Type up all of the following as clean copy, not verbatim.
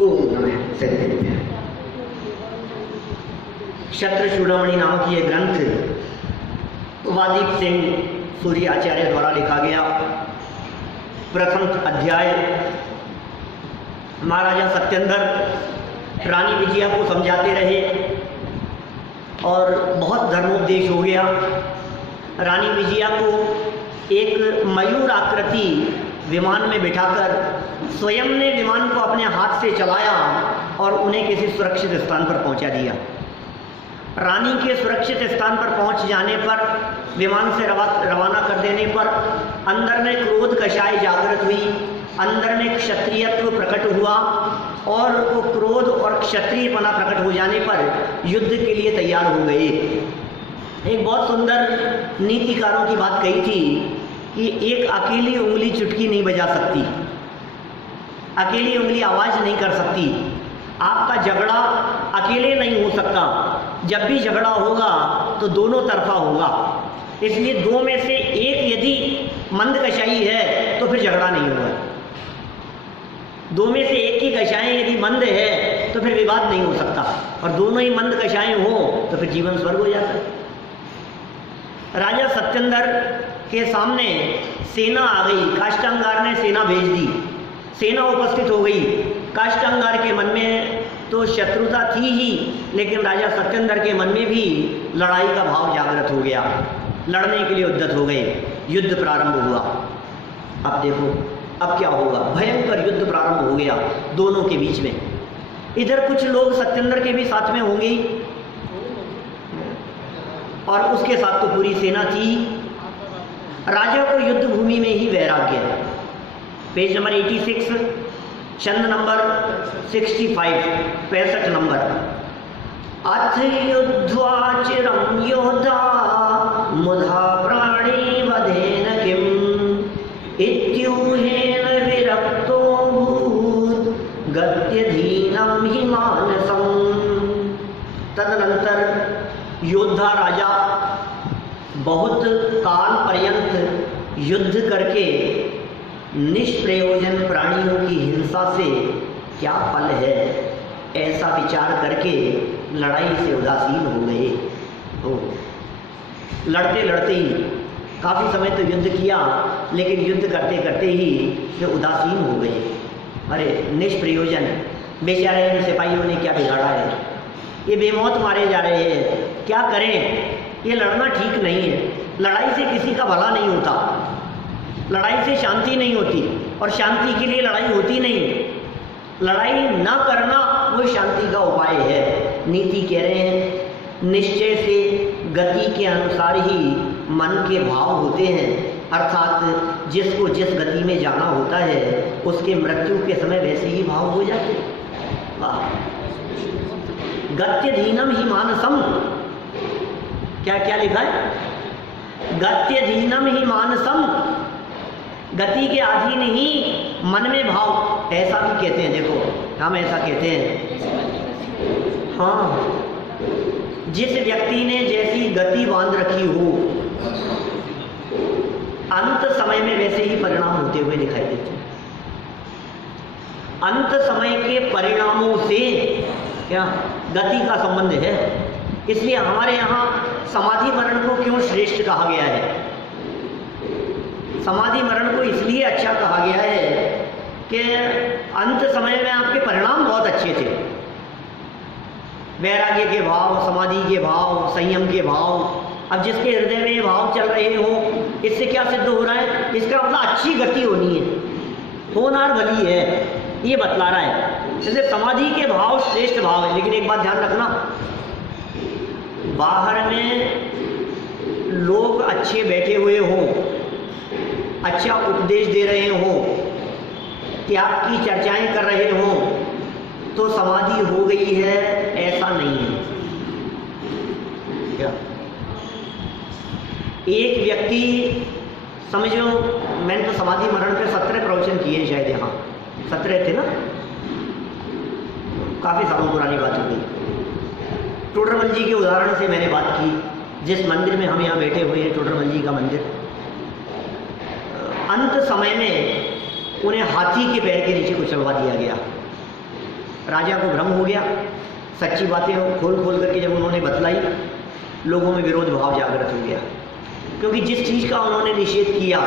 ओम नमः सत्य। शत्रचूड़ामणि नामक ये ग्रंथ वादीप सिंह सूर्य आचार्य द्वारा लिखा गया। प्रथम अध्याय महाराजा सत्येंद्र रानी विजया को समझाते रहे और बहुत धर्मोपदेश हो गया। रानी विजया को एक मयूर आकृति विमान में बिठाकर स्वयं ने विमान को अपने हाथ से चलाया और उन्हें किसी सुरक्षित स्थान पर पहुंचा दिया। रानी के सुरक्षित स्थान पर पहुंच जाने पर, विमान से रवाना कर देने पर अंदर में क्रोध कषाय जागृत हुई, अंदर में क्षत्रियत्व प्रकट हुआ और वो क्रोध और क्षत्रियपना प्रकट हो जाने पर युद्ध के लिए तैयार हो गए। एक बहुत सुंदर नीतिकारों की बात कही थी कि एक अकेली उंगली चुटकी नहीं बजा सकती, अकेली उंगली आवाज़ नहीं कर सकती। आपका झगड़ा अकेले नहीं हो सकता, जब भी झगड़ा होगा तो दोनों तरफा होगा। इसलिए दो में से एक यदि मंद कशाई है तो फिर झगड़ा नहीं होगा। दो में से एक की कशाएं यदि मंद है तो फिर विवाद नहीं हो सकता, और दोनों ही मंद कशाएं हो तो फिर जीवन स्वर्ग हो जाता है। राजा सत्येंद्र के सामने सेना आ गई, काष्टांगार ने सेना भेज दी, सेना उपस्थित हो गई। काष्टांगार के मन में तो शत्रुता थी ही, लेकिन राजा सत्येंद्र के मन में भी लड़ाई का भाव जागृत हो गया, लड़ने के लिए उद्यत हो गए। युद्ध प्रारंभ हुआ। अब देखो अब क्या होगा, भयंकर युद्ध प्रारंभ हो गया दोनों के बीच में। इधर कुछ लोग सत्येंद्र के भी साथ में होंगे और उसके साथ तो पूरी सेना थी। राजा को युद्ध भूमि में ही वैराग्य है। पेज नंबर 86, छंद नंबर 65 नंबर। अथ युद्ध्वा चिरं योद्धा मुधा प्राणी वधेन किम इत्यूहेन विरक्तो भूत गत्यधीनं हि मानसम्। तदनंतर योद्धा राजा बहुत काल पर्यंत युद्ध करके निष्प्रयोजन प्राणियों की हिंसा से क्या फल है, ऐसा विचार करके लड़ाई से उदासीन हो गए। लड़ते लड़ते ही काफ़ी समय तो युद्ध किया, लेकिन युद्ध करते करते ही वे उदासीन हो गए। अरे निष्प्रयोजन, बेचारे इन सिपाहियों ने क्या बिगाड़ा है, ये बेमौत मारे जा रहे हैं, क्या करें, ये लड़ना ठीक नहीं है। लड़ाई से किसी का भला नहीं होता, लड़ाई से शांति नहीं होती, और शांति के लिए लड़ाई होती नहीं। लड़ाई ना करना वो शांति का उपाय है। नीति कह रहे हैं निश्चय से गति के अनुसार ही मन के भाव होते हैं, अर्थात जिसको जिस गति में जाना होता है उसके मृत्यु के समय वैसे ही भाव हो जाते हैं। गत्यधीनम ही मानसम, क्या क्या लिखा है, गत्यधीनम ही मानसम, गति के अधीन ही मन में भाव, ऐसा भी कहते हैं। देखो हम ऐसा कहते हैं, हाँ, जिस व्यक्ति ने जैसी गति बांध रखी हो अंत समय में वैसे ही परिणाम होते हुए दिखाई देते हैं। अंत समय के परिणामों से क्या गति का संबंध है। इसलिए हमारे यहाँ समाधि मरण को क्यों श्रेष्ठ कहा गया है, समाधि मरण को इसलिए अच्छा कहा गया है कि अंत समय में आपके परिणाम बहुत अच्छे थे। वैराग्य के भाव, समाधि के भाव, संयम के भाव। अब जिसके हृदय में ये भाव चल रहे हो, इससे क्या सिद्ध हो रहा है, इसका मतलब अच्छी गति होनी है, होनार भली है, ये बतला रहा है। जैसे समाधि के भाव श्रेष्ठ भाव है। लेकिन एक बात ध्यान रखना, बाहर में लोग अच्छे बैठे हुए हों, अच्छा उपदेश दे रहे हों, त्याग की चर्चाएं कर रहे हों, तो समाधि हो गई है, ऐसा नहीं है। क्या एक व्यक्ति, समझो, मैंने तो समाधि मरण पे 17 प्रवचन किए शायद, यहाँ 17 थे ना, काफ़ी सालों पुरानी बात हो गई। टोडरमल जी के उदाहरण से मैंने बात की, जिस मंदिर में हम यहाँ बैठे हुए हैं, टोडरमल जी का मंदिर, अंत समय में उन्हें हाथी के पैर के नीचे कुचलवा दिया गया। राजा को भ्रम हो गया। सच्ची बातें खोल खोल करके जब उन्होंने बतलाई, लोगों में विरोध भाव जागृत हो गया, क्योंकि जिस चीज़ का उन्होंने निषेध किया,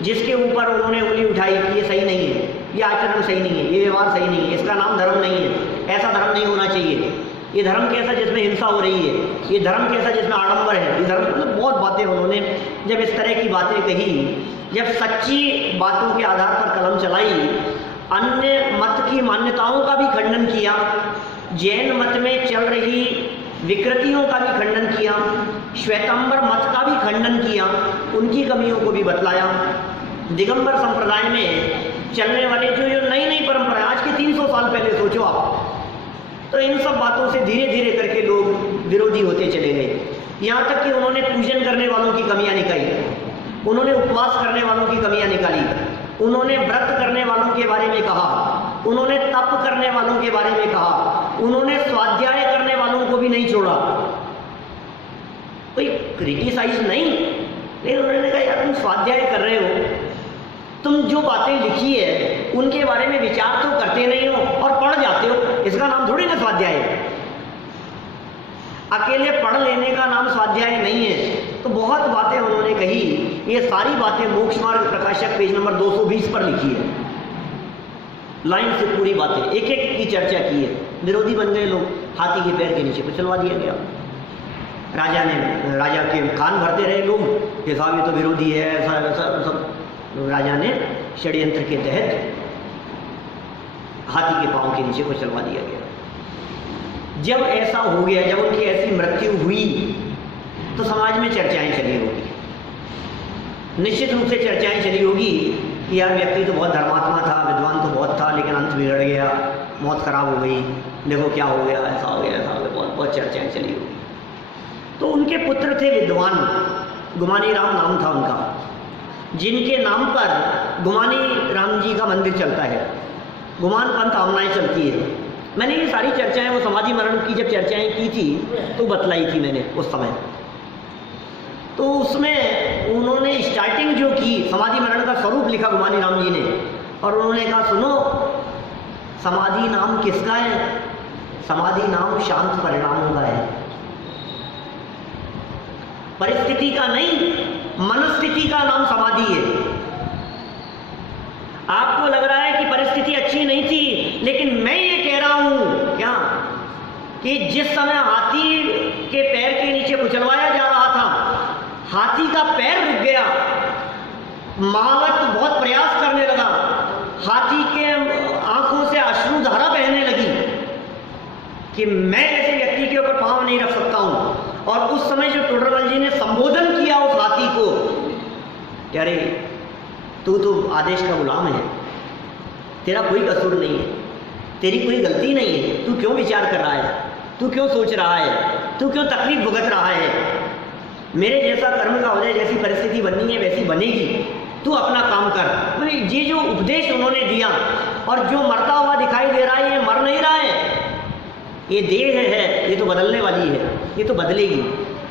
जिसके ऊपर उन्होंने उंगली उठाई कि ये सही नहीं है, ये आचरण सही नहीं है, ये व्यवहार सही नहीं है, इसका नाम धर्म नहीं है, ऐसा धर्म नहीं होना चाहिए, ये धर्म कैसा जिसमें हिंसा हो रही है, ये धर्म कैसा जिसमें आडंबर है, ये धर्म, मतलब बहुत बातें उन्होंने जब इस तरह की बातें कही, जब सच्ची बातों के आधार पर कलम चलाई, अन्य मत की मान्यताओं का भी खंडन किया, जैन मत में चल रही विकृतियों का भी खंडन किया, श्वेतांबर मत का भी खंडन किया, उनकी कमियों को भी बतलाया, दिगंबर संप्रदाय में चलने वाले जो नई नई परंपरा, आज के 300 साल पहले सोचो आप, तो इन सब बातों से धीरे धीरे करके लोग विरोधी होते चले गए। यहाँ तक कि उन्होंने पूजन करने वालों की कमियां निकाली, उन्होंने उपवास करने वालों की कमियां निकाली, उन्होंने व्रत करने वालों के बारे में कहा, उन्होंने तप करने वालों के बारे में कहा, उन्होंने स्वाध्याय करने वालों को भी नहीं छोड़ा। कोई क्रिटिसाइज नहीं, लेकिन उन्होंने कहा यार तुम स्वाध्याय कर रहे हो, तुम जो बातें लिखी है उनके बारे में विचार तो करते नहीं हो और पढ़ जाते हो, इसका नाम थोड़ी ना स्वाध्याय है। अकेले पढ़ लेने का नाम स्वाध्याय नहीं है। तो बहुत बातें उन्होंने कही, ये सारी बातें मोक्ष मार्ग प्रकाशक पेज नंबर 220 पर लिखी है, लाइन से पूरी बातें एक एक की चर्चा की है। विरोधी बन गए लोग, हाथी के पैर के नीचे को चलवा दिया गया। राजा के कान भरते रहे लोग कि साहब ये तो विरोधी है, ऐसा सब। राजा ने षड्यंत्र के तहत हाथी के पांव के नीचे को चलवा दिया गया। जब ऐसा हो गया, जब उनकी ऐसी मृत्यु हुई, तो समाज में चर्चाएं चली होगी, निश्चित रूप से चर्चाएं चली होगी कि यार व्यक्ति तो बहुत धर्मात्मा था, विद्वान तो बहुत था, लेकिन अंत बिगड़ गया, मौत खराब हो गई, देखो क्या हो गया, ऐसा हो गया, ऐसा हो गया, बहुत बहुत चर्चाएं चली होगी। तो उनके पुत्र थे विद्वान, गुमानी राम नाम था उनका, जिनके नाम पर गुमानी राम जी का मंदिर चलता है, गुमान पंथ आमनाएं चलती है। मैंने ये सारी चर्चाएं, वो समाधि मरण की जब चर्चाएं की थी तो बतलाई थी मैंने उस समय। तो उसमें उन्होंने स्टार्टिंग जो की, समाधि मरण का स्वरूप लिखा गुमानी राम जी ने, और उन्होंने कहा सुनो, समाधि नाम किसका है? समाधि नाम शांत परिणामों का है, परिस्थिति का नहीं, मनस्थिति का नाम समाधि है। आपको लग रहा है कि परिस्थिति अच्छी नहीं थी, लेकिन मैं ये कह रहा हूं क्या कि जिस समय हाथी के पैर के नीचे कुचलवाया जा रहा था, हाथी का पैर रुक गया, महावत बहुत प्रयास करने लगा, हाथी के आंखों से अश्रुधारा बहने लगी कि मैं ऐसे व्यक्ति के ऊपर पांव नहीं रख सकता हूं। और उस समय जो टोडरमल जी ने संबोधन किया उस हाथी को, अरे तू तो आदेश का गुलाम है, तेरा कोई कसूर नहीं है, तेरी कोई गलती नहीं है, तू क्यों विचार कर रहा है, तू क्यों सोच रहा है, तू क्यों तकलीफ भुगत रहा है, मेरे जैसा कर्म का उदय, जैसी परिस्थिति बननी है वैसी बनेगी, तू अपना काम कर। मतलब ये जो उपदेश उन्होंने दिया, और जो मरता हुआ दिखाई दे रहा है ये मर नहीं रहा है, ये देह है, ये तो बदलने वाली है, ये तो बदलेगी,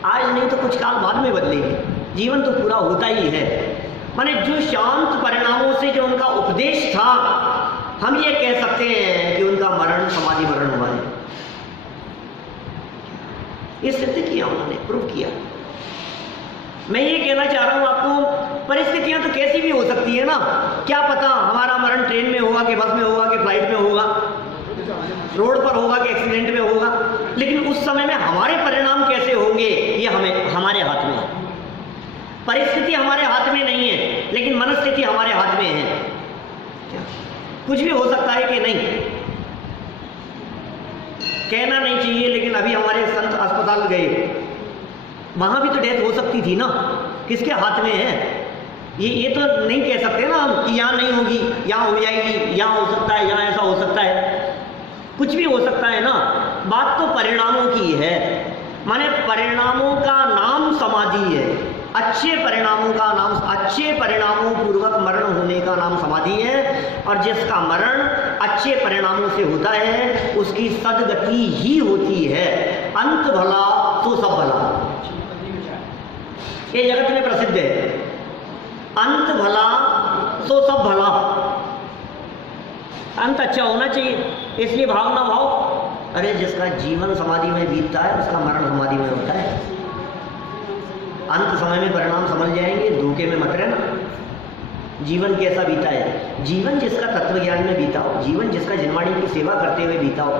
आज नहीं तो कुछ काल बाद में बदलेगी, जीवन तो पूरा होता ही है। माने जो शांत परिणामों से जो उनका उपदेश था, हम ये कह सकते हैं कि उनका मरण समाधि मरण हुआ है। ये सिद्ध किया उन्होंने, प्रूव किया। मैं ये कहना चाह रहा हूं आपको, परिस्थितियां तो कैसी भी हो सकती है ना, क्या पता हमारा मरण ट्रेन में होगा कि बस में होगा कि फ्लाइट में होगा, रोड पर होगा कि एक्सीडेंट में होगा, लेकिन उस समय में हमारे परिणाम कैसे होंगे ये हमारे हाथ में है। परिस्थिति हमारे हाथ में नहीं है, लेकिन मनस्थिति हमारे हाथ में है। कुछ भी हो सकता है कि नहीं, कहना नहीं चाहिए, लेकिन अभी हमारे संत अस्पताल गए, वहां भी तो डेथ हो सकती थी ना, किसके हाथ में है? ये तो नहीं कह सकते ना हम कि यहाँ नहीं होगी, यहाँ हो जाएगी, यहाँ हो सकता है, यहाँ ऐसा हो सकता है, कुछ भी हो सकता है ना। बात तो परिणामों की है, माने परिणामों का नाम समाधि है, अच्छे परिणामों का नाम, अच्छे परिणामों पूर्वक मरण होने का नाम समाधि है। और जिसका मरण अच्छे परिणामों से होता है उसकी सदगति ही होती है। अंत भला तो सब भला, ये जगत में प्रसिद्ध है, अंत भला तो सब भला। अंत अच्छा होना चाहिए, इसलिए भाव ना भाव। अरे जिसका जीवन समाधि में बीतता है उसका मरण समाधि में होता है। अंत समय में परिणाम समझ जाएंगे, धोखे में मत रहना। जीवन कैसा बीता है? जीवन जिसका तत्व ज्ञान में बीता हो, जीवन जिसका जिनवाणी की सेवा करते हुए बीता हो,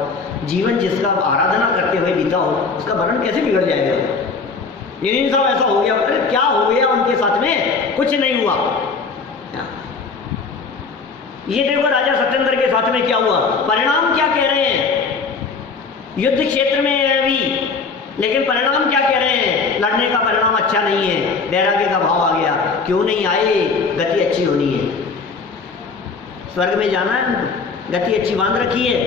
जीवन जिसका आराधना करते हुए बीता हो, उसका मरण कैसे बिगड़ जाएगा? लेकिन सब ऐसा हो गया, अरे क्या हो गया उनके साथ में? कुछ नहीं हुआ। ये देखो राजा सत्येंद्र के साथ में क्या हुआ, परिणाम क्या कह रहे हैं? युद्ध क्षेत्र में है अभी, लेकिन परिणाम क्या कह रहे हैं? लड़ने का परिणाम अच्छा नहीं है, वैराग्य का भाव आ गया। क्यों नहीं आए? गति अच्छी होनी है, स्वर्ग में जाना है, गति अच्छी बांध रखी है,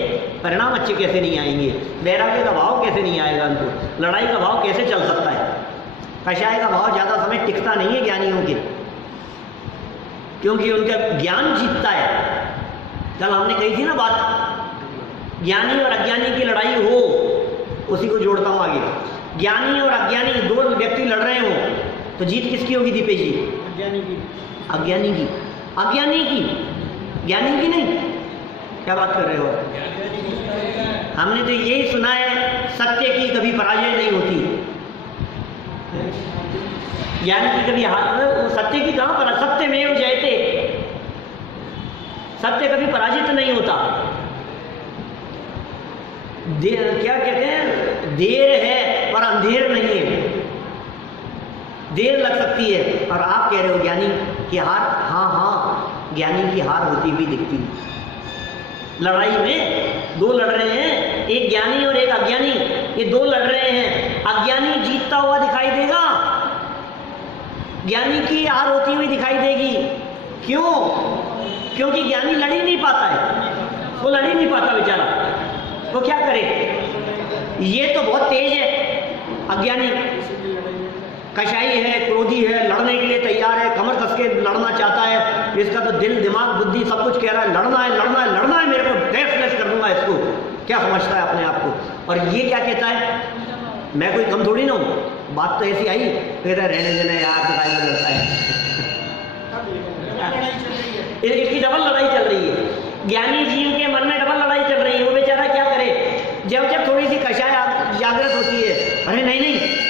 परिणाम अच्छे कैसे नहीं आएंगे? वैराग्य का भाव कैसे नहीं आएगा उनको? लड़ाई का भाव कैसे चल सकता है? कषाय का भाव ज़्यादा समय टिकता नहीं है ज्ञानियों के, क्योंकि उनका ज्ञान जीतता है। कल हमने कही थी ना बात, ज्ञानी और अज्ञानी की लड़ाई हो, उसी को जोड़ता हूँ आगे। ज्ञानी और अज्ञानी दो व्यक्ति लड़ रहे हो तो जीत किसकी होगी दीपेश जी? अज्ञानी की। अज्ञानी की? अज्ञानी की, ज्ञानी की नहीं। क्या बात कर रहे हो? हमने तो यही सुना है, सत्य की कभी पराजय नहीं होती, ज्ञान की कभी हार। सत्य की कहाँ पर? सत्यमेव जयते, सत्य कभी पराजित नहीं होता। क्या कहते हैं, देर है पर अंधेर नहीं है। देर लग सकती है, और आप कह रहे हो ज्ञानी की हार? हाँ हाँ, ज्ञानी की हार होती भी दिखती। लड़ाई में दो लड़ रहे हैं, एक ज्ञानी और एक अज्ञानी, ये दो लड़ रहे हैं। अज्ञानी जीतता हुआ दिखाई देगा, ज्ञानी की हार होती हुई दिखाई देगी। क्यों? क्योंकि ज्ञानी लड़ ही नहीं पाता है, वो लड़ ही नहीं पाता बेचारा, वो क्या करे? ये तो बहुत तेज है अज्ञानी, कषाई है, क्रोधी है, लड़ने के लिए तैयार है, कमर कस के लड़ना चाहता है, इसका तो दिल दिमाग बुद्धि सब कुछ कह रहा है लड़ना है लड़ना है लड़ना है, मेरे को डेफनेस कर दूंगा इसको। क्या समझता है अपने आप को? और ये क्या कहता है, मैं कोई कम थोड़ी ना हूँ। बात तो ऐसी आई, कहता है रहने देना यार, दिखाई में लड़ता है। इसकी डबल लड़ाई चल रही है, ज्ञानी जीव के मन में डबल लड़ाई चल रही है। वो बेचारा क्या करे? जब जब थोड़ी सी कषाय जागृत होती है, अरे नहीं नहीं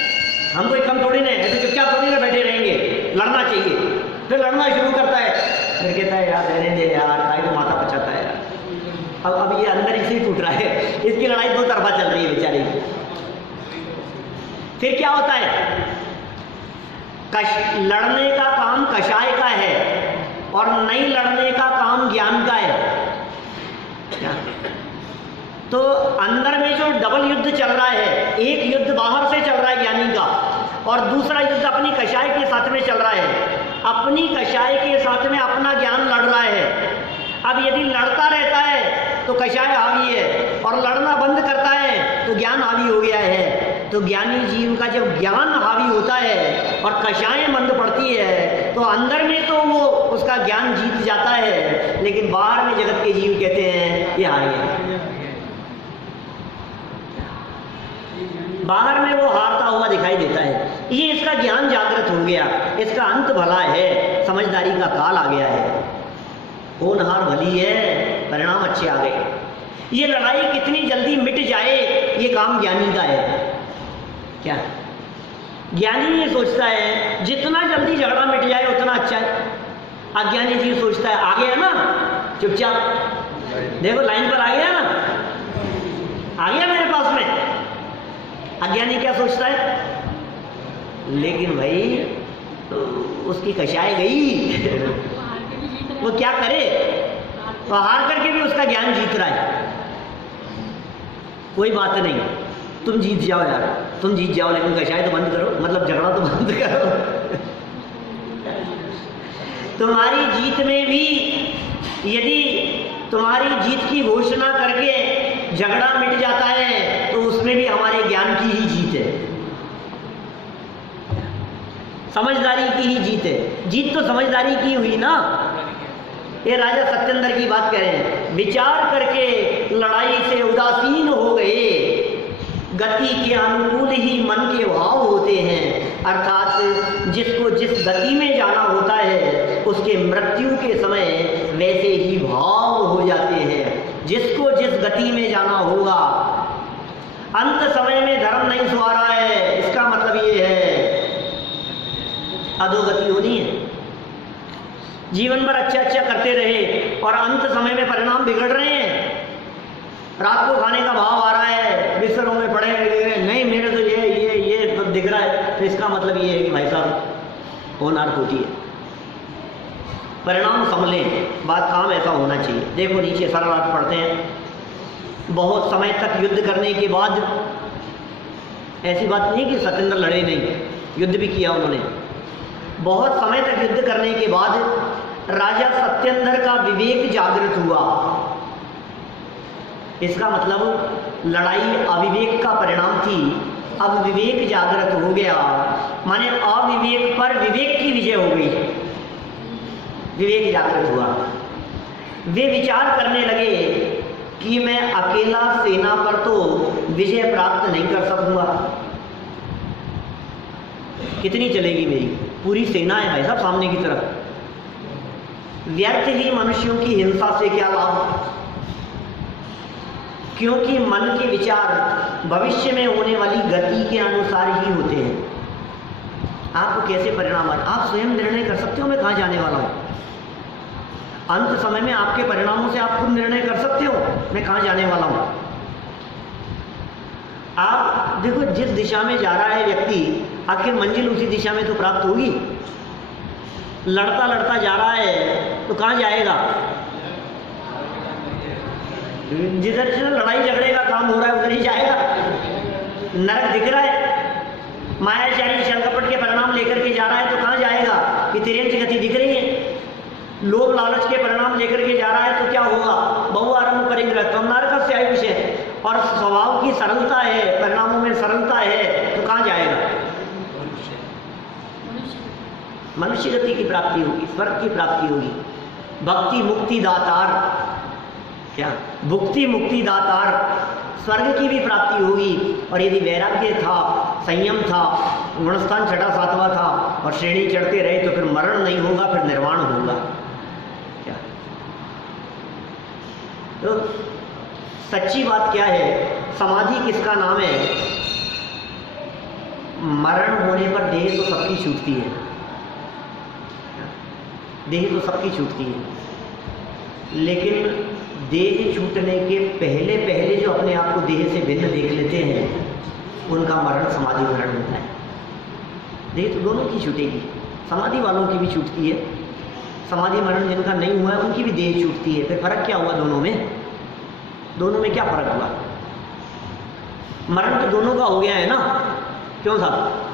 हम कोई कम थोड़ी नहीं, ऐसे चुपचाप थोड़ी ना बैठे रहेंगे, लड़ना चाहिए, फिर लड़ना शुरू करता है, फिर कहता है यार रहने दे यार, काय को माथा पचाता है यार। अब ये अंदर इसे ही टूट रहा है, इसकी लड़ाई दो तरफा चल रही है बेचारी की। फिर क्या होता है? लड़ने का काम कषाय का है और नहीं लड़ने का काम ज्ञान का है। क्या? तो अंदर में जो डबल युद्ध चल रहा है, एक युद्ध बाहर से चल रहा है ज्ञानी का, और दूसरा युद्ध अपनी कषाय के साथ में चल रहा है। अपनी कषाय के साथ में अपना ज्ञान लड़ रहा है। अब यदि लड़ता रहता है तो कषाय हावी है, और लड़ना बंद करता है तो ज्ञान हावी हो गया है। तो ज्ञानी जीव का जब ज्ञान हावी होता है और कषायें बंद पड़ती है, तो अंदर में तो वो उसका ज्ञान जीत जाता है, लेकिन बाहर में जगत के जीव कहते हैं ये हार गया। बाहर में वो हारता हुआ दिखाई देता है। ये इसका ज्ञान जागृत हो गया, इसका अंत भला है, समझदारी का काल आ गया है, होनहार भली है, परिणाम अच्छे आ गए। ये लड़ाई कितनी जल्दी मिट जाए, ये काम ज्ञानी का है। क्या? ज्ञानी ये सोचता है जितना जल्दी झगड़ा मिट जाए उतना अच्छा है। अज्ञानी जी सोचता है आ गया ना, चुपचाप देखो लाइन पर आ गया ना, आ गया मेरे पास में। अज्ञानी क्या सोचता है? लेकिन भाई तो उसकी कषाय गई वो क्या करे? तो हार करके भी उसका ज्ञान जीत रहा है। कोई बात नहीं, तुम जीत जाओ यार, तुम जीत जाओ, लेकिन कषाय तो बंद करो, मतलब झगड़ा तो बंद करो। तुम्हारी जीत में भी यदि तुम्हारी जीत की घोषणा करके झगड़ा मिट जाता है तो उसमें भी हमारे ज्ञान की ही जीत है, समझदारी की ही जीत है। जीत तो समझदारी की हुई ना। ये राजा सत्येंद्र की बात करें, विचार करके लड़ाई से उदासीन हो गए, गति के अनुकूल ही मन के भाव होते हैं, अर्थात जिसको जिस गति में जाना होता है उसके मृत्यु के समय वैसे ही भाव हो जाते हैं। जिसको जिस गति में जाना होगा। अंत समय में धर्म नहीं सुहारा है, इसका मतलब ये है अधोगति होनी है। जीवन भर अच्छा अच्छा करते रहे और अंत समय में परिणाम बिगड़ रहे हैं। रात को खाने का भाव आ रहा है, बिस्तरों में पड़े नहीं, मेरे तो ये तो दिख रहा है, तो इसका मतलब ये है कि भाई साहब होनार खोटी है। परिणाम संभलें, बात काम ऐसा होना चाहिए। देखो नीचे सरल अर्थ पढ़ते हैं। बहुत समय तक युद्ध करने के बाद, ऐसी बात नहीं कि सत्येंद्र लड़े नहीं, युद्ध भी किया उन्होंने। बहुत समय तक युद्ध करने के बाद राजा सत्येंद्र का विवेक जागृत हुआ। इसका मतलब लड़ाई अविवेक का परिणाम थी, अब विवेक जागृत हो गया, माने अविवेक पर विवेक की विजय हो गई। विवेक जागृत हुआ। वे विचार करने लगे कि मैं अकेला सेना पर तो विजय प्राप्त नहीं कर सकूंगा। कितनी चलेगी मेरी, पूरी सेना है भाई साहब सामने की तरफ। व्यर्थ ही मनुष्यों की हिंसा से क्या लाभ, क्योंकि मन के विचार भविष्य में होने वाली गति के अनुसार ही होते हैं। आपको कैसे परिणाम आए, आप स्वयं निर्णय कर सकते हो मैं कहाँ जाने वाला हूँ। अंत समय में आपके परिणामों से आप खुद निर्णय कर सकते हो मैं कहाँ जाने वाला हूँ। आप देखो जिस दिशा में जा रहा है व्यक्ति, आखिर मंजिल उसी दिशा में तो प्राप्त होगी। लड़ता लड़ता जा रहा है तो कहाँ जाएगा, जिधर जिधर लड़ाई झगड़े का काम हो रहा है उधर ही जाएगा। नरक दिख रहा है, मायाचारी छल कपट के परिणाम लेकर के जा रहा है तो कहाँ जाएगा, कि तिरंज गति दिख रही है। लोभ लालच के परिणाम लेकर के जा रहा है तो क्या होगा, बहु आरंभ परिग्रह तम नरक से आयुष है। और स्वभाव की सरलता है, परिणामों में सरलता है तो कहाँ जाएगा, मनुष्य गति की प्राप्ति होगी, स्वर्ग की प्राप्ति होगी। भक्ति मुक्ति दातार, क्या भुक्ति मुक्ति दातार, स्वर्ग की भी प्राप्ति होगी। और यदि वैराग्य था, संयम था, गुणस्थान छठा सातवां था और श्रेणी चढ़ते रहे तो फिर मरण नहीं होगा, फिर निर्वाण होगा। क्या तो सच्ची बात क्या है, समाधि किसका नाम है। मरण होने पर देह तो सबकी छूटती है, देह तो सबकी छूटती है, लेकिन देह छूटने के पहले पहले जो अपने आप को देह से भिन्न देख लेते हैं उनका मरण समाधि मरण होता है। देह तो दोनों की छूटेगी, समाधि वालों की भी छूटती है, समाधि मरण जिनका नहीं हुआ है उनकी भी देह छूटती है। फिर फर्क क्या हुआ दोनों में, दोनों में क्या फर्क हुआ, मरण तो दोनों का हो गया है ना, क्यों साहब।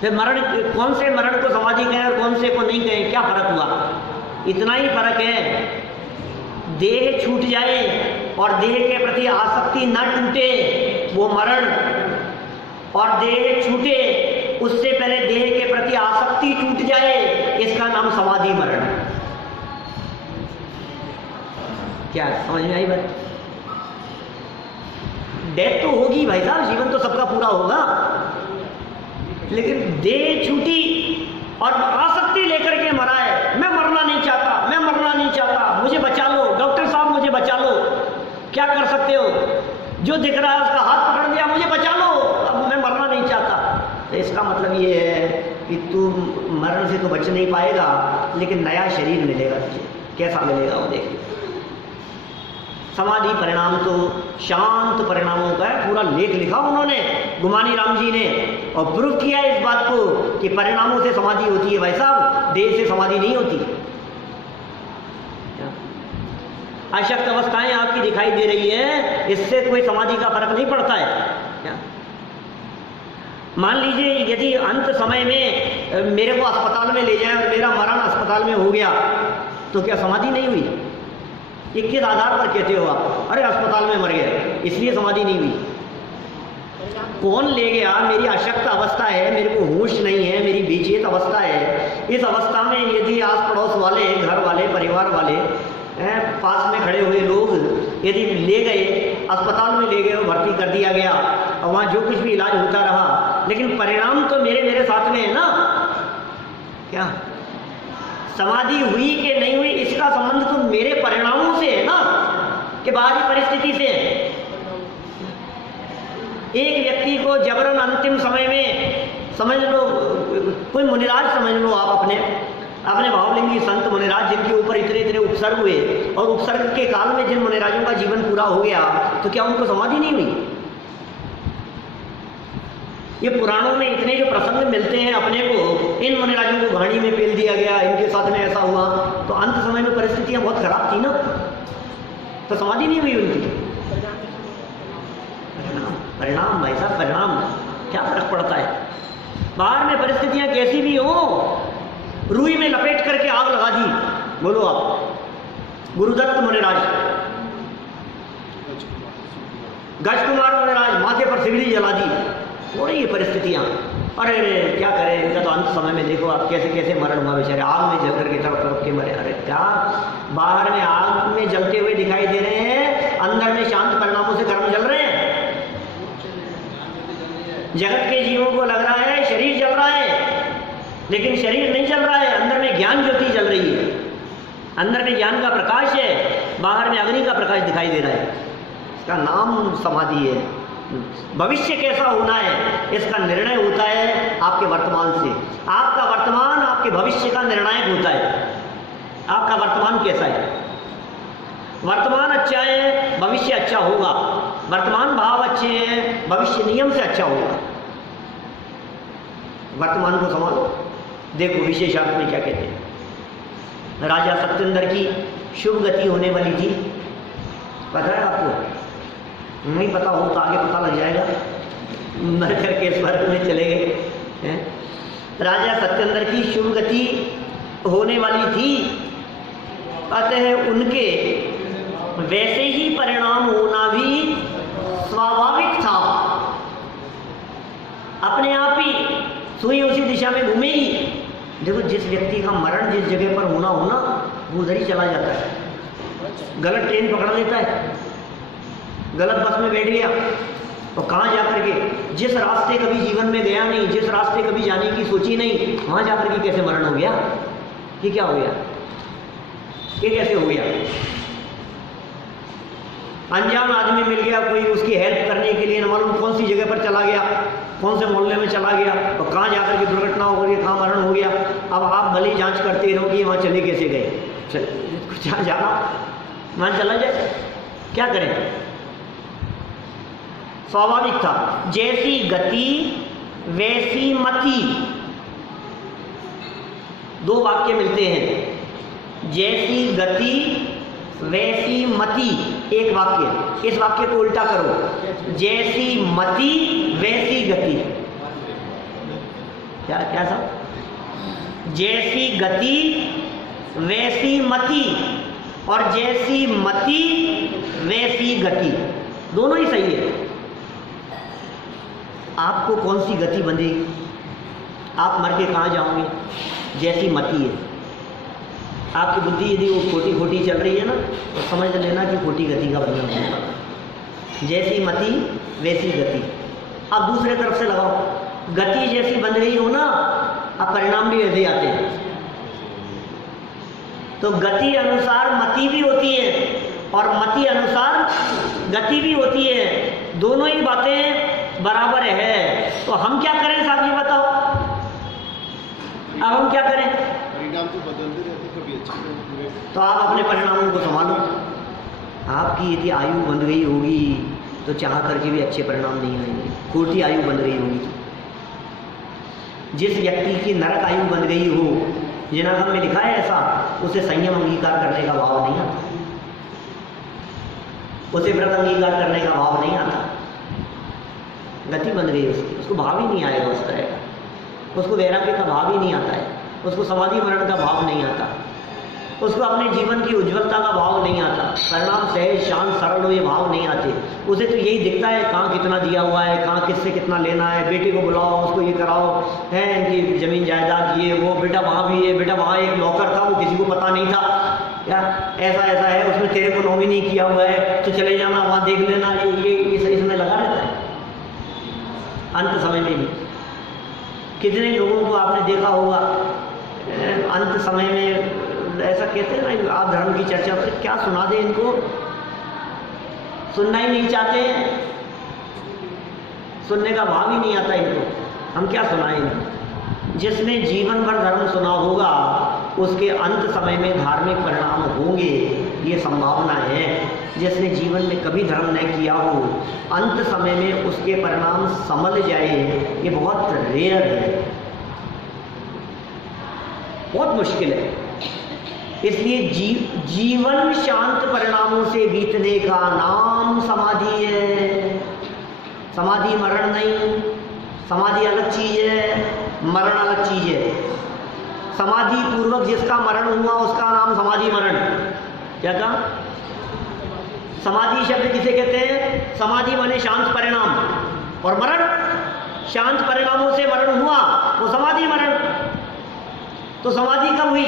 फिर मरण, कौन से मरण को समाधि कहें और कौन से को नहीं कहें, क्या फर्क हुआ, इतना ही फर्क है। देह छूट जाए और देह के प्रति आसक्ति न टूटे वो मरण, और देह छूटे उससे पहले देह के प्रति आसक्ति टूट जाए इसका नाम समाधि मरण। क्या समझ में आई बात। डेथ तो होगी भाई साहब, जीवन तो सबका पूरा होगा, लेकिन देह छूटी और आसक्ति लेकर के मरा है, मैं मरना नहीं चाहता, मैं मरना नहीं चाहता, मुझे बचा लो डॉक्टर साहब, मुझे बचा लो। क्या कर सकते हो, जो दिख रहा है उसका हाथ पकड़ दिया, मुझे बचा लो, अब मैं मरना नहीं चाहता। तो इसका मतलब ये है कि तू मरण से तो बच नहीं पाएगा, लेकिन नया शरीर मिलेगा तुझे। कैसा मिलेगा वो देखिए। समाधि परिणाम तो शांत परिणामों का है, पूरा लेख लिखा उन्होंने गुमानी राम जी ने, और प्रूव किया इस बात को कि परिणामों से समाधि होती है भाई साहब, देह से समाधि नहीं होती। अशक्त अवस्थाएं आपकी दिखाई दे रही है, इससे कोई समाधि का फर्क नहीं पड़ता है। क्या मान लीजिए यदि अंत समय में मेरे को अस्पताल में ले जाए और मेरा मरण अस्पताल में हो गया तो क्या समाधि नहीं हुई। ये किस आधार पर कहते हो आप, अरे अस्पताल में मर गया इसलिए समाधि नहीं हुई। कौन ले गया, मेरी अशक्त अवस्था है, मेरे को होश नहीं है, मेरी बेचैन अवस्था है। इस अवस्था में यदि आस पड़ोस वाले, घर वाले, परिवार वाले, पास में खड़े हुए लोग यदि ले गए, अस्पताल में ले गए, भर्ती कर दिया गया और वहाँ जो कुछ भी इलाज होता रहा, लेकिन परिणाम तो मेरे साथ में है ना। क्या समाधि हुई कि नहीं हुई इसका संबंध तो मेरे परिणामों से है ना। कि बाहरी परिस्थिति से एक व्यक्ति को जबरन अंतिम समय में, समझ लो कोई मुनिराज समझ लो आप, अपने भावलिंगी संत मुनिराज जिनके ऊपर इतने इतने उपसर्ग हुए, और उपसर्ग के काल में जिन मुनिराजों का जीवन पूरा हो गया, तो क्या उनको समाधि नहीं हुई? ये पुराणों में इतने जो प्रसंग मिलते हैं अपने को, इन मुनिराजों को घाणी में पेल दिया गया, इनके साथ में ऐसा हुआ, तो अंत समय में परिस्थितियां बहुत खराब थी ना, तो समाधि नहीं हुई उनकी। परिणाम भाई साहब, परिणाम क्या फर्क पड़ता है? बाहर में परिस्थितियां कैसी भी हो, रुई में लपेट करके आग लगा दी। बोलो आप, गुरुदत्त मुनिराज, गजकुमार मुनिराज माथे पर सिगड़ी जला दी, हो रही है परिस्थितियां। अरे क्या करें, इनका तो अंत समय में देखो आप कैसे कैसे मरण हुआ बेचारे, आग में जल करके तड़प तड़प के मरे। अरे क्या, बाहर में आग में जलते हुए दिखाई दे रहे हैं, अंदर में शांत परिणामों से कर्म जल रहे हैं। जगत के जीवों को लग रहा है शरीर जल रहा है, लेकिन शरीर नहीं जल रहा है, अंदर में ज्ञान ज्योति जल रही है, अंदर में ज्ञान का प्रकाश है, बाहर में अग्नि का प्रकाश दिखाई दे रहा है। इसका नाम समाधि है। भविष्य कैसा होना है इसका निर्णय होता है आपके वर्तमान से। आपका वर्तमान आपके भविष्य का निर्णायक होता है। आपका वर्तमान कैसा है? वर्तमान अच्छा है, भविष्य अच्छा होगा। वर्तमान भाव अच्छे हैं, भविष्य नियम से अच्छा होगा। वर्तमान को संभालो। देखो विशेषार्थ में क्या कहते हैं। राजा सत्येंद्र की शुभ गति होने वाली थी, पता है आपको? नहीं पता हो तो आगे पता लग जाएगा, मर करके स्वर्ग में चले गए। राजा सत्येंद्र की शुभ गति होने वाली थी, अतः उनके वैसे ही परिणाम होना भी स्वाभाविक था। अपने आप ही सुई उसी दिशा में घूमेगी। देखो जिस व्यक्ति का मरण जिस जगह पर होना वो उधर ही चला जाता है। गलत ट्रेन पकड़ लेता है, गलत बस में बैठ गया, तो कहाँ जाकर के, जिस रास्ते कभी जीवन में गया नहीं, जिस रास्ते कभी जाने की सोची नहीं, वहाँ जाकर के कैसे मरण हो गया? ये क्या हो गया? ये कैसे हो गया? अनजान आदमी मिल गया कोई, उसकी हेल्प करने के लिए, न मालूम कौन सी जगह पर चला गया, कौन से मोहल्ले में चला गया, तो कहाँ जाकर के दुर्घटना हो गई, कहाँ मरण हो गया। अब आप भले जांच करते रहो कि वहाँ चले कैसे गए। चल जहाँ जाना वहाँ चला जाए, क्या करें? स्वाभाविक था। जैसी गति वैसी मति, दो वाक्य मिलते हैं। जैसी गति वैसी मति, एक वाक्य। इस वाक्य को उल्टा करो, जैसी मति वैसी गति। क्या क्या था? जैसी गति वैसी मति, और जैसी मति वैसी गति, दोनों ही सही है। आपको कौन सी गति बंधेगी? आप मर के कहाँ जाओगे? जैसी मति है। आपकी बुद्धि यदि वो खोटी खोटी चल रही है ना, तो समझ लेना कि खोटी गति का बंधन होगा। जैसी मति वैसी गति। अब दूसरे तरफ से लगाओ, गति जैसी बन रही हो ना, अब परिणाम भी वैसे आते हैं। तो गति अनुसार मति भी होती है और मति अनुसार गति भी होती है, दोनों ही बातें बराबर है। तो हम क्या करें साहब, ये बताओ। अब हम क्या करें? परिणाम तो बदलते रहते, कभी अच्छे तो आप अपने परिणामों को संभालो। आपकी यदि आयु बंध गई होगी तो चाह करके भी अच्छे परिणाम नहीं आएंगे। खोटी आयु बंध गई होगी। जिस व्यक्ति की नरक आयु बंध गई हो, जिनागम में लिखा है ऐसा, उसे संयम अंगीकार करने का भाव नहीं आता, उसे व्रत अंगीकार करने का भाव नहीं आता। गति बन गई उसकी, उसको भाव ही नहीं आएगा उस तरह का, उसको वैराग्य का भाव ही नहीं आता है, उसको समाधि मरण का भाव नहीं आता, उसको अपने जीवन की उज्ज्वलता का भाव नहीं आता, परिणाम सहज शांत सरल हो ये भाव नहीं आते। उसे तो यही दिखता है कहाँ कितना दिया हुआ है, कहाँ किससे कितना लेना है, बेटे को बुलाओ, उसको ये कराओ, है इनकी जमीन जायदाद ये वो, बेटा वहाँ भी है, बेटा वहाँ एक नौकर था वो किसी को पता नहीं था, या ऐसा ऐसा है उसमें तेरे को नॉमिनी किया हुआ है तो चले जाना वहाँ देख लेना, ये इसमें लगा रहता है। अंत समय में भी कितने लोगों को आपने देखा होगा अंत समय में ऐसा कहते हैं ना, आप धर्म की चर्चा पर क्या सुना दे इनको, सुनना ही नहीं चाहते हैं, सुनने का भाव ही नहीं आता इनको, हम क्या सुनाएं इनको। जिसने जीवन भर धर्म सुना होगा उसके अंत समय में धार्मिक परिणाम होंगे, ये संभावना है। जिसने जीवन में कभी धर्म नहीं किया हो, अंत समय में उसके परिणाम समझ जाए, ये बहुत रेयर है, बहुत मुश्किल है। इसलिए जीवन शांत परिणामों से बीतने का नाम समाधि है। समाधि मरण नहीं, समाधि अलग चीज है, मरण अलग चीज है। समाधि पूर्वक जिसका मरण हुआ उसका नाम समाधि मरण। क्या कहा? समाधि शब्द किसे कहते हैं? समाधि माने शांत परिणाम, और मरण शांत परिणामों से मरण हुआ वो समाधि मरण। तो समाधि कब हुई?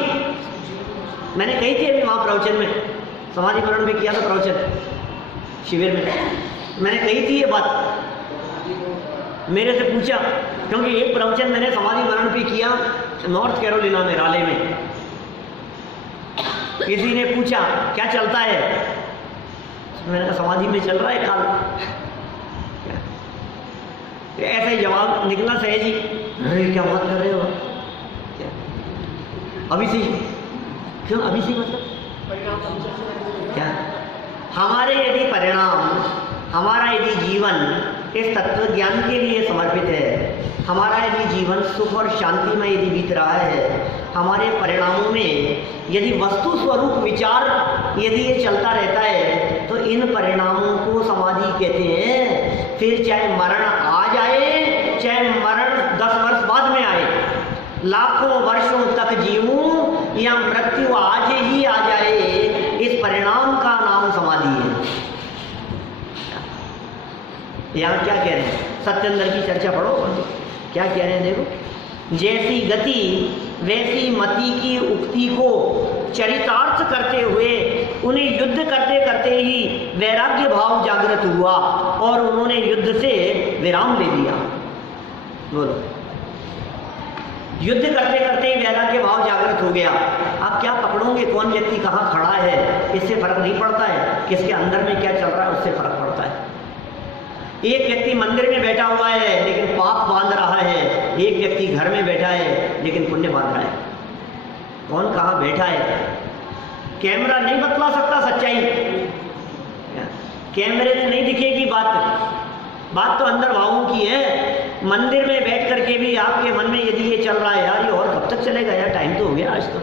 मैंने कही थी अभी वहां प्रवचन में, समाधि मरण में किया था प्रवचन शिविर में, मैंने कही थी ये बात। मेरे से पूछा, क्योंकि एक प्रवचन मैंने समाधि मरण पे किया नॉर्थ कैरोलिना में, राले में। किसी ने पूछा क्या चलता है, मैंने कहा समाधि में चल रहा है काल। ऐसा ही जवाब निकला सहज ही, अरे क्या बात कर रहे हो, अभी से? क्यों अभी से? मतलब क्या? हमारे यदि परिणाम, हमारा यदि जीवन इस तत्व ज्ञान के लिए समर्पित है, हमारा यदि जीवन सुख और शांति में यदि बीत रहा है, हमारे परिणामों में यदि वस्तु स्वरूप विचार यदि ये चलता रहता है, तो इन परिणामों को समाधि कहते हैं। फिर चाहे मरण आ जाए, चाहे मरण 10 वर्ष बाद में आए, लाखों वर्षों तक जीऊं या मृत्यु आज ही आ जाए, इस परिणाम का नाम समाधि है। यहाँ क्या कह रहे हैं? सत्येंद्र की चर्चा पढ़ो, क्या कह रहे हैं देखो। जैसी गति वैसी मति की उक्ति को चरितार्थ करते हुए उन्हें युद्ध करते करते ही वैराग्य भाव जागृत हुआ और उन्होंने युद्ध से विराम ले लिया। बोलो, युद्ध करते करते ही वैराग्य भाव जागृत हो गया। आप क्या पकड़ोगे कौन व्यक्ति कहाँ खड़ा है, इससे फर्क नहीं पड़ता है, किसके अंदर में क्या चल रहा है उससे फर्क पड़ता है। एक व्यक्ति मंदिर में बैठा हुआ है लेकिन पाप बांध रहा है, एक व्यक्ति घर में बैठा है लेकिन पुण्य बांध रहा है। कौन कहाँ बैठा है? कैमरा नहीं बतला सकता सच्चाई, कैमरे में नहीं दिखेगी बात तो अंदर भावों की है। मंदिर में बैठ करके भी आपके मन में यदि ये चल रहा है, यार ये और कब तक चलेगा, यार टाइम तो हो गया, आज तो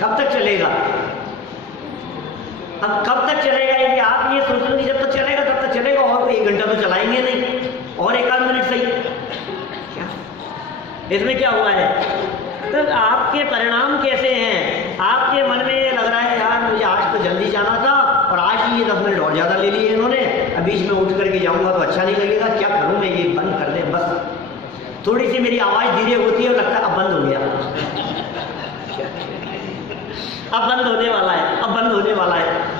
कब तक चलेगा, अब कब तक चलेगा? यदि आप ये सोच लो कि जब तक चलेगा तब तक चलेगा, और 1 घंटा तो चलाएंगे नहीं, और 1 आध मिनट सही, क्या इसमें क्या हुआ है? तो आपके परिणाम कैसे हैं? आपके मन में ये लग रहा है यार मुझे आज तो जल्दी जाना था और आज ही ये 10 मिनट और ज़्यादा ले लिए इन्होंने, अब बीच में उठ करके जाऊंगा तो अच्छा नहीं लगेगा, क्या करूं मैं, ये बंद कर दें बस। थोड़ी सी मेरी आवाज़ धीरे होती है और लगता है अब बंद हो गया, अब बंद होने वाला है, अब बंद होने वाला है।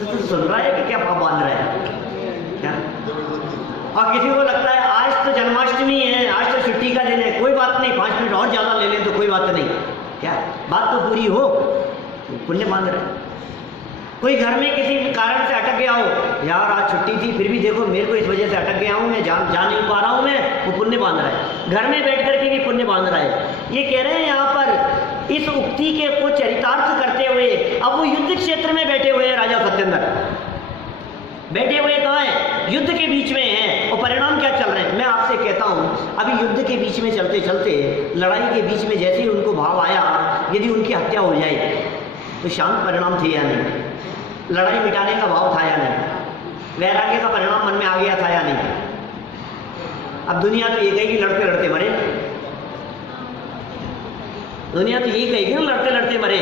तो सुन रहा है कि क्या पाप बांध रहा है क्या? और किसी को लगता है आज तो जन्माष्टमी है, आज तो छुट्टी का दिन है, कोई बात नहीं, 5 मिनट और ज़्यादा ले लें तो कोई बात नहीं, क्या बात तो पूरी हो, पुण्य बांध रहा है। कोई घर में किसी कारण से अटक गया हो, यार आज छुट्टी थी फिर भी देखो मेरे को इस वजह से अटक गया हूँ, मैं जा नहीं पा रहा हूँ मैं, वो पुण्य बांध रहा है। घर में बैठ करके भी पुण्य बांध रहा है। ये कह रहे हैं यहाँ पर इस उक्ति के को चरितार्थ करते हुए, अब वो युद्ध क्षेत्र में बैठे हुए हैं, राजा सत्येंद्र बैठे हुए कहाँ हैं? युद्ध के बीच में हैं, और परिणाम क्या चल रहे हैं? मैं आपसे कहता हूँ अभी युद्ध के बीच में चलते चलते, लड़ाई के बीच में जैसे ही उनको भाव आया यदि उनकी हत्या हो जाए तो शांत परिणाम थे या नहीं? लड़ाई मिटाने का भाव था या नहीं? वैराग्य का परिणाम मन में आ गया था या नहीं? अब दुनिया तो ये कहेगी लड़ते लड़ते मरे, दुनिया तो यही कहेगी ना लड़ते लड़ते मरे,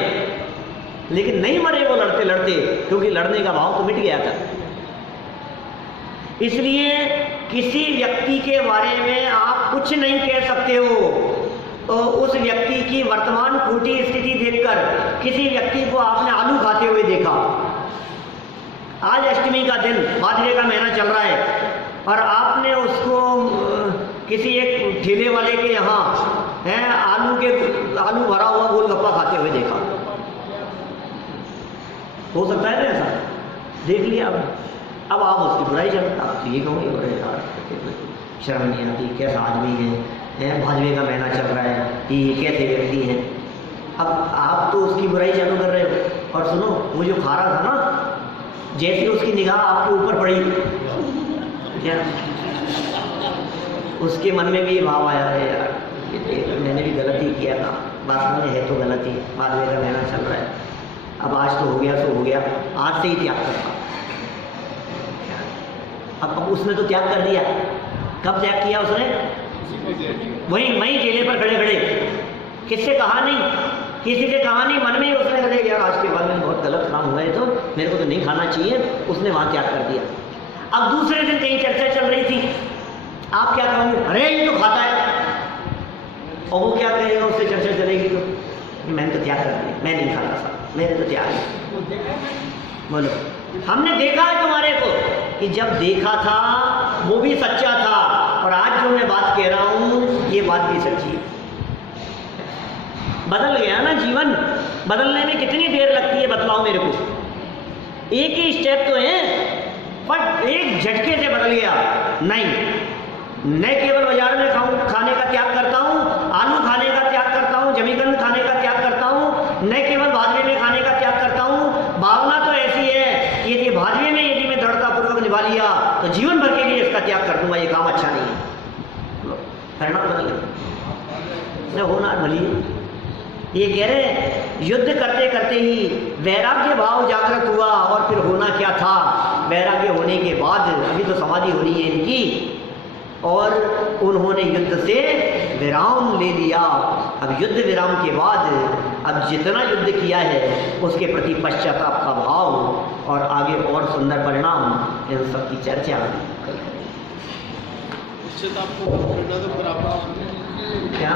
लेकिन नहीं मरे वो लड़ते लड़ते, क्योंकि लड़ने का भाव तो मिट गया था। इसलिए किसी व्यक्ति के बारे में आप कुछ नहीं कह सकते हो, तो उस व्यक्ति की वर्तमान खोटी स्थिति देखकर, किसी व्यक्ति को आपने आलू खाते हुए देखा, आज अष्टमी का दिन, बाजरे का महीना चल रहा है, और आपने उसको किसी एक ठेले वाले के यहाँ है आलू भरा हुआ गोलगप्पा खाते हुए देखा, हो सकता है ना ऐसा, देख लिया अब आप उसकी बुराई चलता, आप तो ये कहोगे अरे यार शर्म नहीं आती, कैसा आदमी है, भाजपे का महीना चल रहा है, ये कैसे व्यक्ति हैं। अब आप तो उसकी बुराई चालू कर रहे हो। और सुनो, वो जो खा रहा था ना, जैसे उसकी निगाह आपके ऊपर पड़ी, क्या उसके मन में भी ये भाव आया है यार, मैंने भी गलती किया था, वास्तव में है तो गलती, भाजपे का महीना चल रहा है, अब आज तो हो गया सो हो गया, आज से ही त्याग करता। अब उसने तो त्याग कर दिया, कब त्याग किया उसने? वहीं ठेले पर खड़े खड़े, किससे कहा नहीं, किसी से कहा नहीं, मन में ही उसने कहा यार आज के बाद में बहुत गलत काम हुआ है, तो मेरे को तो नहीं खाना चाहिए, उसने वहाँ त्याग कर दिया। अब दूसरे दिन कहीं चर्चा चल रही थी, आप क्या कहोगे? अरे ये तो खाता है। और वो क्या कहेगा, उससे चर्चा चलेगी तो मैंने तो त्याग कर दिया, मैं नहीं खाता था, मेरे तो त्याग है। बोलो, हमने देखा है तुम्हारे को कि जब देखा था वो भी सच्चा था, और आज जो मैं बात कह रहा हूँ ये बात भी सच्ची है। बदल गया ना जीवन, बदलने में कितनी देर लगती है बतलाओ मेरे को? एक ही स्टेप तो है, पर एक झटके से बदल गया। नहीं, मैं केवल बाजार में खाने का त्याग करता हूँ, आलू खाने का त्याग करता हूँ, जमीकंद खाने का त्याग करता हूँ, न केवल भाजपे में खाने का त्याग करता हूँ। भावना तो ऐसी है कि यदि भाजपे में यदि मैं दृढ़तापूर्वक निभा लिया तो जीवन भर के लिए इसका त्याग कर दूंगा, ये काम अच्छा नहीं है। परिणाम बदल गया, होना भली। ये कह रहे युद्ध करते करते ही वैराग्य भाव जागृत हुआ, और फिर होना क्या था, वैराग्य होने के बाद अभी तो समाधि हो रही है इनकी, और उन्होंने युद्ध से विराम ले लिया। अब युद्ध विराम के बाद अब जितना युद्ध किया है उसके प्रति पश्चाताप का भाव, और आगे और सुंदर परिणाम, इन सब की चर्चा पश्चाताप को प्रेरणा तो बराबर क्या